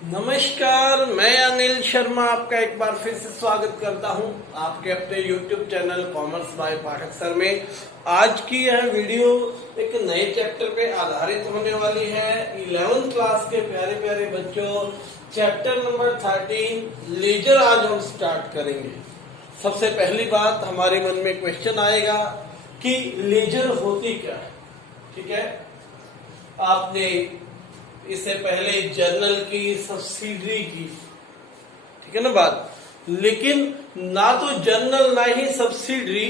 नमस्कार, मैं अनिल शर्मा आपका एक बार फिर से स्वागत करता हूं आपके अपने YouTube channel commerce by Pathak sir में। आज की यह वीडियो एक नए चैप्टर पे आधारित होने वाली है। 11th क्लास के प्यारे प्यारे बच्चों, चैप्टर नंबर 13 लेजर आज हम स्टार्ट करेंगे। सबसे पहली बात हमारे मन में क्वेश्चन आएगा कि लेजर होती क्या है। ठीक है, आपने इससे पहले जर्नल की, सब्सिडरी की, ठीक है ना बात, लेकिन ना तो जर्नल ना ही सब्सिडरी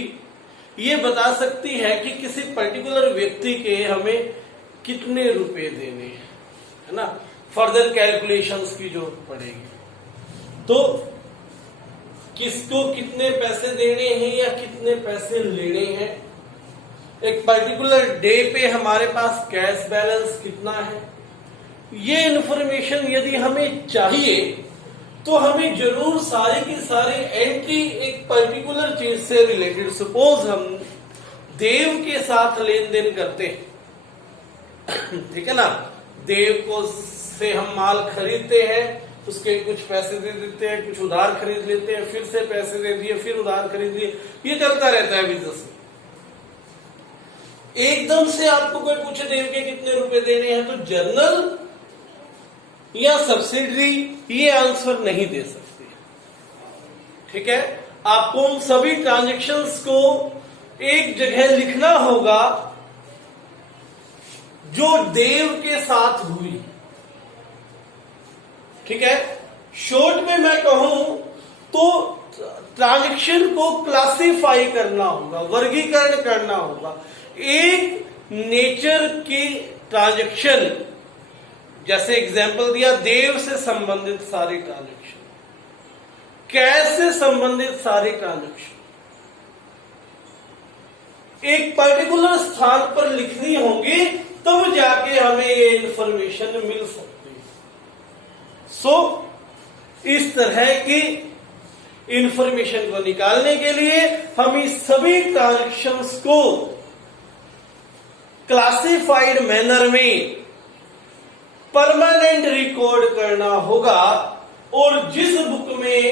ये बता सकती है कि किसी पर्टिकुलर व्यक्ति के हमें कितने रुपए देने हैं, है ना। फर्दर कैलकुलेशंस की जरूरत पड़ेगी, तो किसको कितने पैसे देने हैं या कितने पैसे लेने हैं। एक पर्टिकुलर डे पे हमारे पास कैश बैलेंस कितना है, ये इन्फॉर्मेशन यदि हमें चाहिए तो हमें जरूर सारी की सारी एंट्री एक पर्टिकुलर चीज से रिलेटेड, सपोज हम देव के साथ लेन देन करते हैं, ठीक है ना, देव को से हम माल खरीदते हैं, उसके कुछ पैसे दे देते हैं, कुछ उधार खरीद लेते हैं, फिर से पैसे दे दिए, फिर उधार खरीद दिए, ये चलता रहता है बिजनेस में। एकदम से आपको कोई पूछे देव के कितने रुपए देने हैं, तो जर्नल या सब्सिडरी ये आंसर नहीं दे सकती। ठीक है, आपको उन सभी ट्रांजैक्शंस को एक जगह लिखना होगा जो देव के साथ हुई। ठीक है, शॉर्ट में मैं कहूं तो ट्रांजैक्शन को क्लासिफाई करना होगा, वर्गीकरण करना होगा। एक नेचर की ट्रांजैक्शन, जैसे एग्जाम्पल दिया, देव से संबंधित सारी ट्रांजैक्शन, कैश से संबंधित सारी ट्रांजैक्शन एक पर्टिकुलर स्थान पर लिखनी होगी, तब जाके हमें ये इंफॉर्मेशन मिल सकती है। सो इस तरह की इंफॉर्मेशन को निकालने के लिए हम इस सभी ट्रांजैक्शंस को क्लासिफाइड मैनर में परमानेंट रिकॉर्ड करना होगा। और जिस बुक में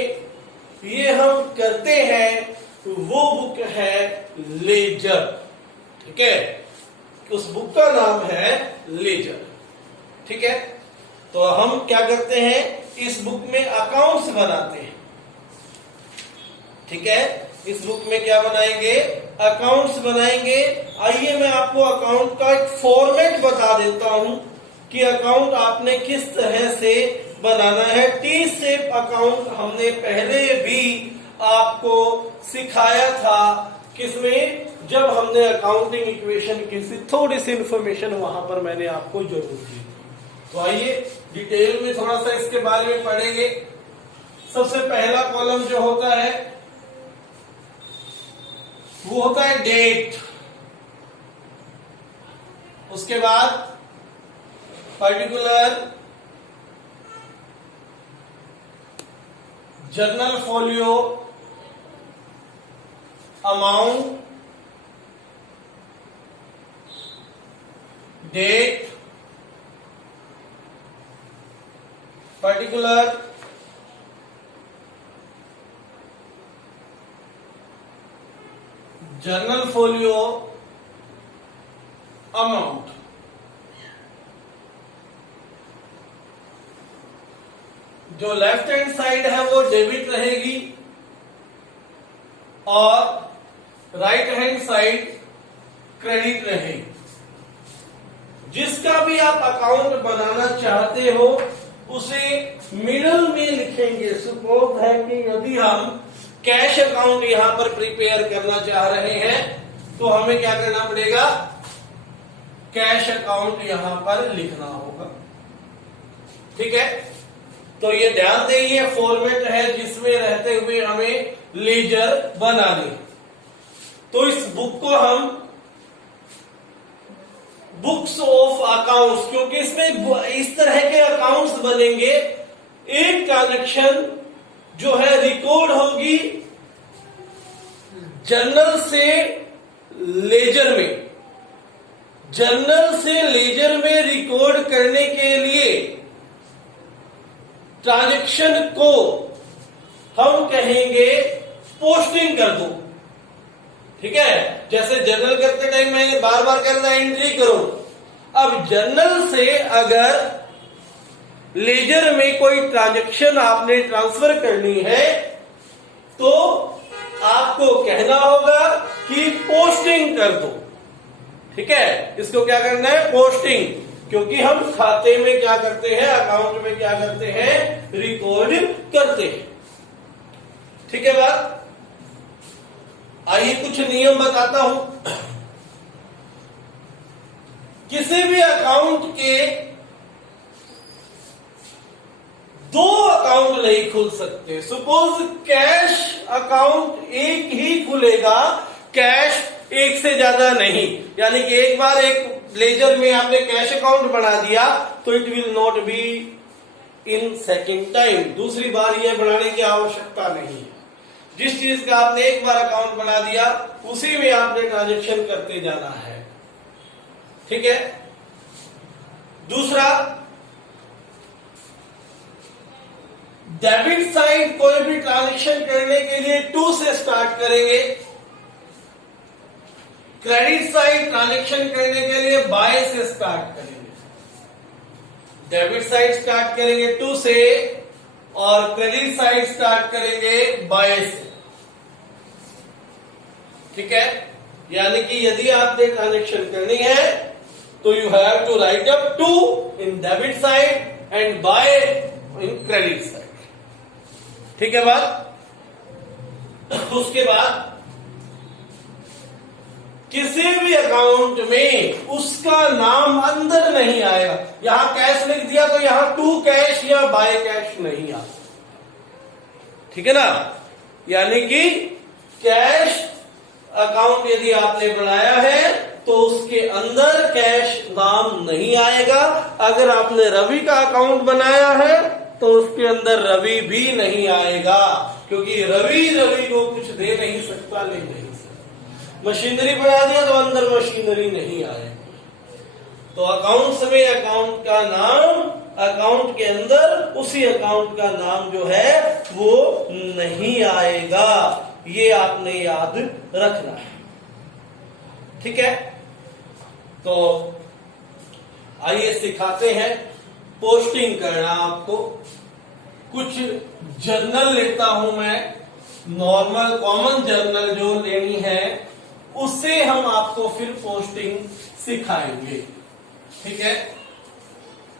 ये हम करते हैं वो बुक है लेजर। ठीक है, उस बुक का नाम है लेजर। ठीक है, तो हम क्या करते हैं, इस बुक में अकाउंट्स बनाते हैं। ठीक है, इस बुक में क्या बनाएंगे, अकाउंट्स बनाएंगे। आइए मैं आपको अकाउंट का एक फॉर्मेट बता देता हूं कि अकाउंट आपने किस तरह से बनाना है। टी शेप अकाउंट हमने पहले भी आपको सिखाया था, किसमें, जब हमने अकाउंटिंग इक्वेशन की थोड़ी सी इंफॉर्मेशन वहां पर मैंने आपको जरूर दी। तो आइए डिटेल में थोड़ा सा इसके बारे में पढ़ेंगे। सबसे पहला कॉलम जो होता है वो होता है डेट, उसके बाद particular journal folio, amount, date, particular journal folio, amount. जो लेफ्ट हैंड साइड है वो डेबिट रहेगी और राइट हैंड साइड क्रेडिट रहेगी। जिसका भी आप अकाउंट बनाना चाहते हो उसे मिडल में लिखेंगे। सपोज है कि यदि हम कैश अकाउंट यहां पर प्रिपेयर करना चाह रहे हैं तो हमें क्या करना पड़ेगा, कैश अकाउंट यहां पर लिखना होगा। ठीक है, तो ये ध्यान दें, ये फॉर्मेट है जिसमें रहते हुए हमें लेजर बनानी। तो इस बुक को हम बुक्स ऑफ अकाउंट्स, क्योंकि इसमें इस तरह के अकाउंट्स बनेंगे। एक ट्रांजैक्शन जो है रिकॉर्ड होगी जर्नल से लेजर में। जर्नल से लेजर में रिकॉर्ड करने के लिए ट्रांजैक्शन को हम कहेंगे पोस्टिंग कर दो। ठीक है, जैसे जर्नल करते टाइम मैंने बार बार कह रहा एंट्री करो। अब जर्नल से अगर लेजर में कोई ट्रांजैक्शन आपने ट्रांसफर करनी है तो आपको कहना होगा कि पोस्टिंग कर दो। ठीक है, इसको क्या करना है, पोस्टिंग, क्योंकि हम खाते में क्या करते हैं, अकाउंट में क्या करते हैं, रिकॉर्ड करते हैं। ठीक है बात। आइए कुछ नियम बताता हूं। किसी भी अकाउंट के दो अकाउंट नहीं खुल सकते। सपोज कैश अकाउंट एक ही खुलेगा, कैश एक से ज्यादा नहीं। यानी कि एक बार एक लेजर में आपने कैश अकाउंट बना दिया तो it will not be in second time, दूसरी बार यह बनाने की आवश्यकता नहीं है। जिस चीज का आपने एक बार अकाउंट बना दिया उसी में आपने ट्रांजैक्शन करते जाना है। ठीक है। दूसरा, डेबिट साइड कोई भी ट्रांजैक्शन करने के लिए 2 से स्टार्ट करेंगे, क्रेडिट साइड ट्रांजैक्शन करने के लिए बाय से स्टार्ट करेंगे। डेबिट साइड स्टार्ट करेंगे 2 से और क्रेडिट साइड स्टार्ट करेंगे बाय से। ठीक है, यानी कि यदि आपने ट्रांजैक्शन करनी है तो you have to write up 2 in debit side and by in credit side. ठीक है बात। उसके बाद किसी भी अकाउंट में उसका नाम अंदर नहीं आएगा। यहां कैश लिख दिया तो यहां टू कैश या बाय कैश नहीं आ सकता। ठीक है ना, यानी कि कैश अकाउंट यदि आपने बनाया है तो उसके अंदर कैश नाम नहीं आएगा। अगर आपने रवि का अकाउंट बनाया है तो उसके अंदर रवि भी नहीं आएगा, क्योंकि रवि को कुछ दे नहीं सकता, ले नहीं सकता। मशीनरी बना दिया तो अंदर मशीनरी नहीं आएगी। तो अकाउंट्स में अकाउंट का नाम, अकाउंट के अंदर उसी अकाउंट का नाम जो है वो नहीं आएगा। ये आपने याद रखना है। ठीक है, तो आइए सिखाते हैं पोस्टिंग करना आपको। कुछ जर्नल लेता हूं मैं, नॉर्मल कॉमन जर्नल जो लेनी है उससे हम आपको फिर पोस्टिंग सिखाएंगे। ठीक है,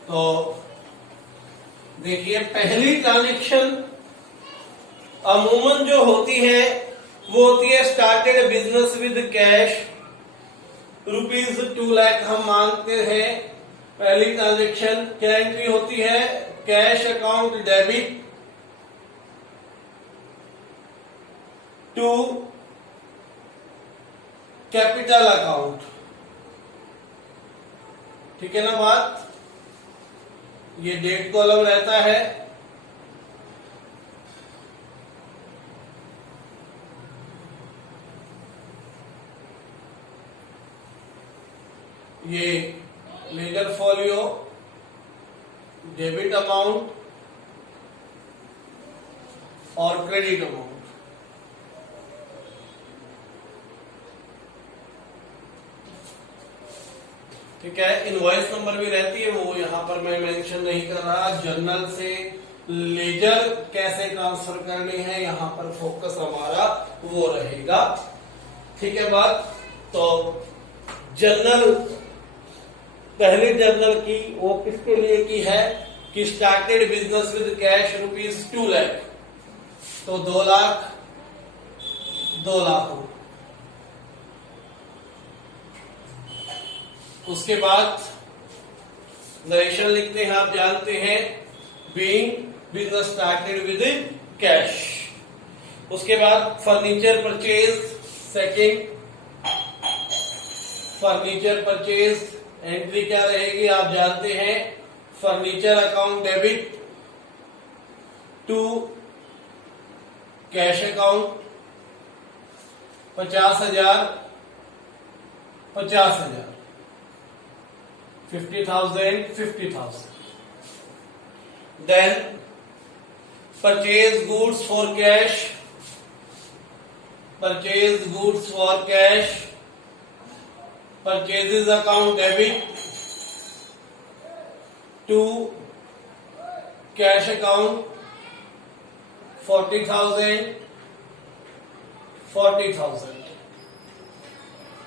तो देखिए पहली ट्रांजैक्शन अमूमन जो होती है वो होती है started business with cash, ₹2 lakh हम मानते हैं। पहली ट्रांजैक्शन क्या एंट्री होती है, cash account debit to capital account. ठीक है ना बात। ये डेट कॉलम रहता है, ये लेजर फॉलियो, डेबिट अमाउंट और क्रेडिट अमाउंट। ठीक है, इनवॉइस नंबर भी रहती है, वो यहां पर मैं मेंशन नहीं कर रहा। जर्नल से लेजर कैसे ट्रांसफर करनी है यहां पर फोकस हमारा वो रहेगा। ठीक है बात। तो जर्नल, पहली जर्नल की वो किसके लिए की है कि started business with cash ₹2 lakh, तो 2 लाख 2 लाख। उसके बाद नरेशन लिखते हैं, आप जानते हैं, being business started with cash. उसके बाद furniture purchase, second furniture purchase entry क्या रहेगी आप जानते हैं, furniture account debit to cash account 50,000 50,000 50,000 50,000। Then purchase goods for cash, purchase goods for cash, purchases account debit to cash account 40,000 40,000.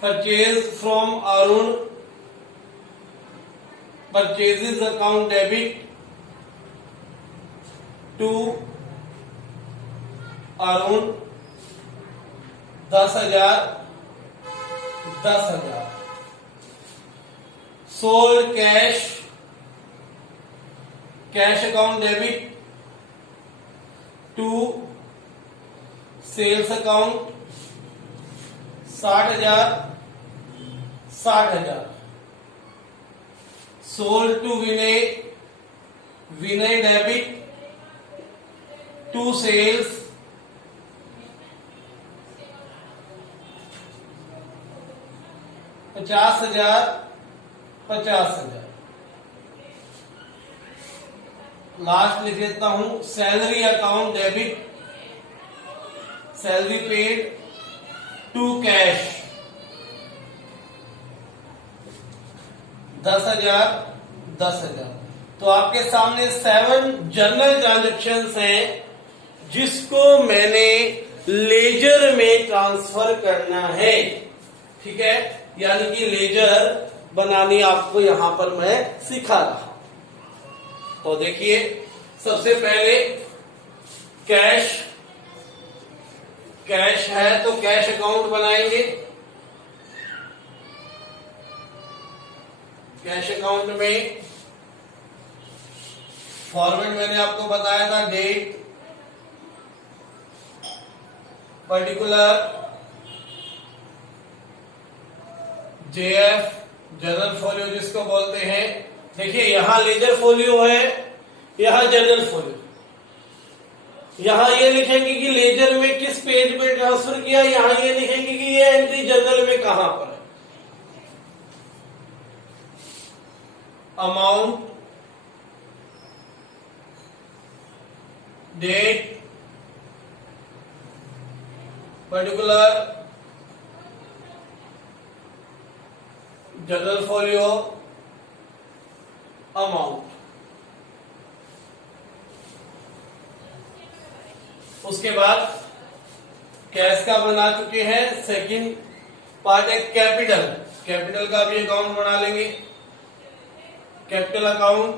Purchase from Arun, purchases account debit to Arun 10,000 10,000. Sold cash, cash account debit to sales account 60,000 60,000. Sold to Vinay, Vinay debit to sales 50,000 50,000. Last लिख देता हूं, salary account debit, salary paid to cash 10,000 10,000. तो आपके सामने 7 general transactions हैं जिसको मैंने laser में ट्रांसफर करना है. ठीक है, यानी कि लेजर बनानी आपको यहां पर मैं सिखा रहा हूं. तो देखिए, सबसे पहले कैश, कैश है तो कैश अकाउंट बनाएंगे. कैश अकाउंट में फॉर्मेट मैंने आपको बताया था, date, particular, JF, general folio जिसको बोलते हैं. देखिए, यहां लेजर फोलियो है, यहां जनरल फोलियो. यहां ये लिखेंगे कि लेजर में किस पेज पे ट्रांसफर किया, यहां ये लिखेंगे कि ये एंट्री जनरल में कहां पर है. Amount, date, particular, general folio, amount. उसके बाद कैश का बना चुके हैं. सेकंड पार्ट है कैपिटल. कैपिटल का भी अकाउंट बना लेंगे. कैपिटल अकाउंट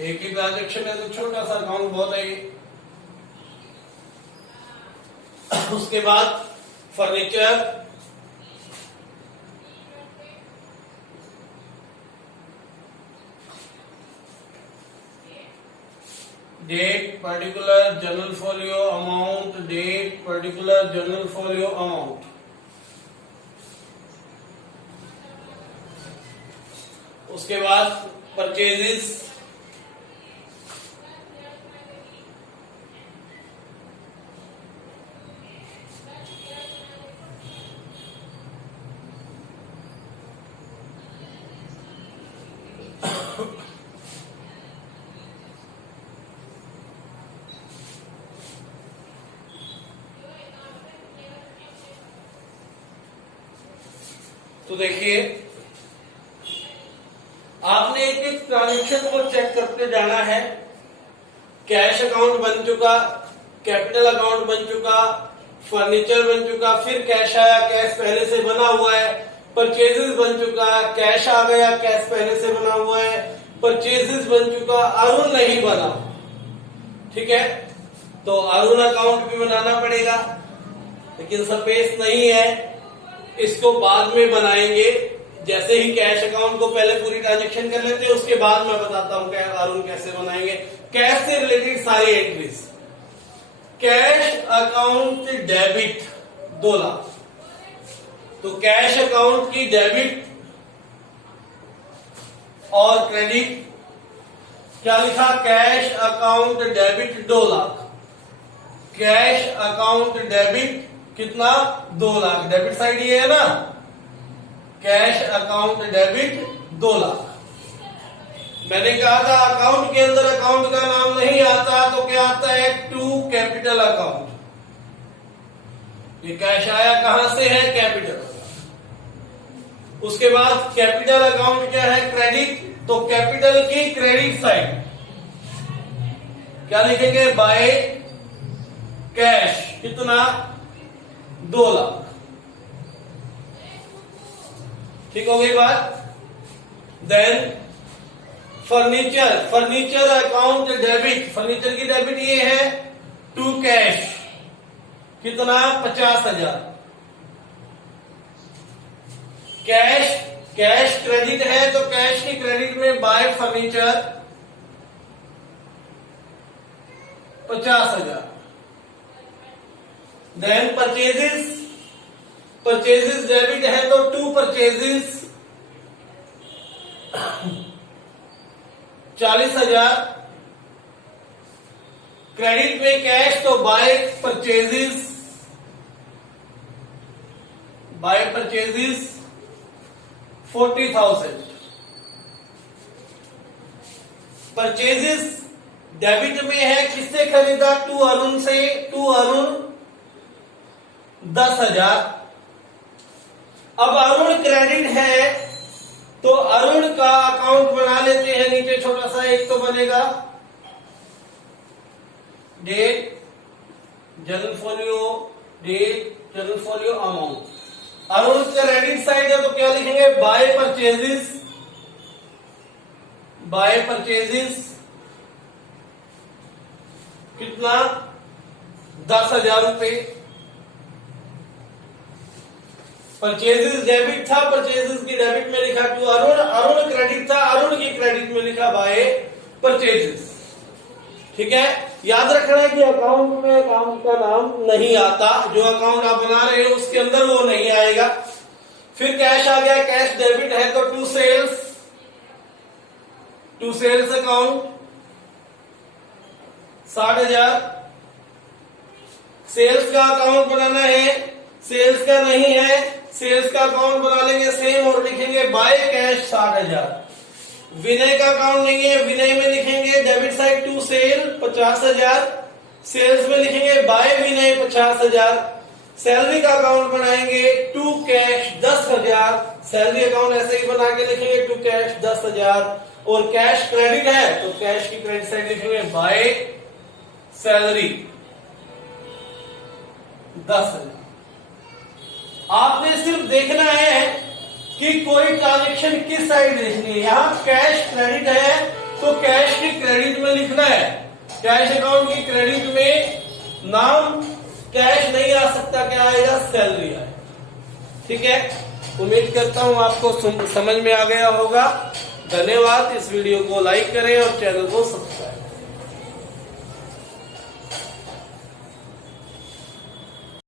एक ही ट्रांजेक्शन है तो छोटा सा अकाउंट बहुत है ये. उसके बाद furniture, date, particular, general folio, amount, date, particular, general folio, amount. उसके बाद परचेजेस, तो देखिए, आपने एक एक ट्रांजेक्शन को चेक करते जाना है. कैश अकाउंट बन चुका, कैपिटल अकाउंट बन चुका, फर्नीचर बन चुका, फिर कैश आया, कैश पहले से बना हुआ है. परचेजेस बन चुका, कैश आ गया, कैश पहले से बना हुआ है. परचेजेस बन चुका, अरुण नहीं बना. ठीक है, तो अरुण अकाउंट भी बनाना पड़ेगा, लेकिन स्पेस नहीं है, इसको बाद में बनाएंगे. जैसे ही कैश अकाउंट को पहले पूरी ट्रांजेक्शन कर लेते हैं, उसके बाद मैं बताता हूं अरुण कैसे बनाएंगे. कैश से रिलेटेड सारी entries. Cash account debit 2 lakh, तो कैश अकाउंट की डेबिट और क्रेडिट क्या लिखा, cash account debit 2 lakh, cash account debit कितना 2 लाख। डेबिट साइड ये है ना, कैश अकाउंट डेबिट 2 लाख। मैंने कहा था अकाउंट के अंदर अकाउंट का नाम नहीं आता तो क्या आता है, टू कैपिटल अकाउंट। ये कैश आया कहां से है, कैपिटल। उसके बाद कैपिटल अकाउंट क्या है, क्रेडिट। तो कैपिटल की क्रेडिट साइड क्या लिखेंगे, बाय कैश कितना 2 लाख। ठीक हो गई बात। Then furniture account debit, furniture की डेबिट ये है टू कैश कितना 50,000। कैश क्रेडिट है तो कैश की क्रेडिट में by furniture 50,000। Then purchases debit है तो टू परचेजेस 40,000। क्रेडिट में कैश तो बाय परचेजेस 40,000। परचेजेस डेबिट में है, किससे खरीदा, टू अरुण से, टू अरुण 10,000। अब अरुण क्रेडिट है तो अरुण का अकाउंट बना लेते हैं, नीचे छोटा सा एक तो बनेगा date general folio amount. Arun credit side है तो क्या लिखेंगे, बाय परचेजेस कितना 10,000 रुपए। परचेजेस डेबिट था, परचेजेस की डेबिट में लिखा टू अरुण क्रेडिट था, अरुण की क्रेडिट में लिखा बाय परचेजेस। ठीक है, याद रखना है कि अकाउंट में अकाउंट का नाम नहीं आता, जो अकाउंट आप बना रहे हो उसके अंदर वो नहीं आएगा। फिर कैश आ गया, कैश डेबिट है तो टू सेल्स अकाउंट 60,000। सेल्स का अकाउंट बनाना है, सेल्स का नहीं है, सेल्स का अकाउंट बना लेंगे सेम और लिखेंगे बाय कैश 60,000। विनय का अकाउंट नहीं है, विनय में लिखेंगे debit side to sale 50,000, sales में लिखेंगे बाय विनय 50,000। सैलरी का अकाउंट बनाएंगे टू कैश 10,000, सैलरी अकाउंट ऐसे ही बना के लिखेंगे टू कैश 10,000। और कैश क्रेडिट है तो कैश की क्रेडिट साइड लिखेंगे बाय सैलरी 10,000। आपने सिर्फ देखना है कि कोई ट्रांजेक्शन किस साइड देखनी है। यहां कैश क्रेडिट है तो कैश की क्रेडिट में लिखना है, कैश अकाउंट की क्रेडिट में नाम कैश नहीं आ सकता, क्या आएगा, सैलरी आएगा। ठीक है, उम्मीद करता हूं आपको समझ में आ गया होगा। धन्यवाद। इस वीडियो को लाइक करें और चैनल को सब्सक्राइब